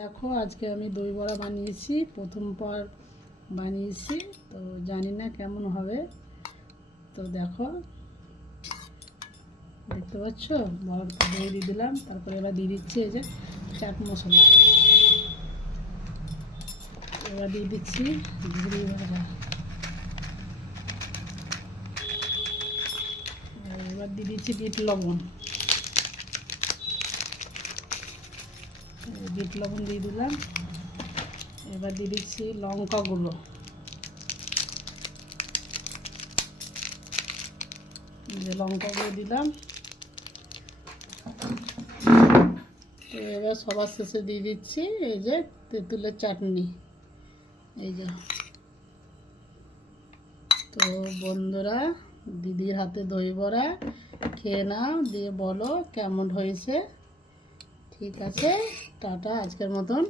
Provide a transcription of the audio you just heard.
দেখো আজকে আমি দই বড়া বানিয়েছি, প্রথমবার বানিয়েছি, তো জানি না কেমন হবে। তো দেখো, দেখতে পাচ্ছ বড়াটা দই দিয়ে দিলাম, তারপরে এবার দিয়ে দিচ্ছি এই যে চাট মশলা, এবার দিয়ে দিচ্ছি ঝুড়ি ভাজা, এবার দিয়ে দিচ্ছি বিট লবণ, বিট লবণ দিয়ে দিলাম। এবার দিয়ে দিচ্ছি লঙ্কা গুঁড়ো, যে লঙ্কা গুঁড়ো দিলাম। তো এবার সবার শেষে দিয়ে দিচ্ছি এই যে তেঁতুলের চাটনি, এই যে। তো বন্ধুরা, দিদির হাতে দই বড়া খেয়ে নাও, দিয়ে বলো কেমন হয়েছে। ঠিক আছে, টাটা, আজকের মতন।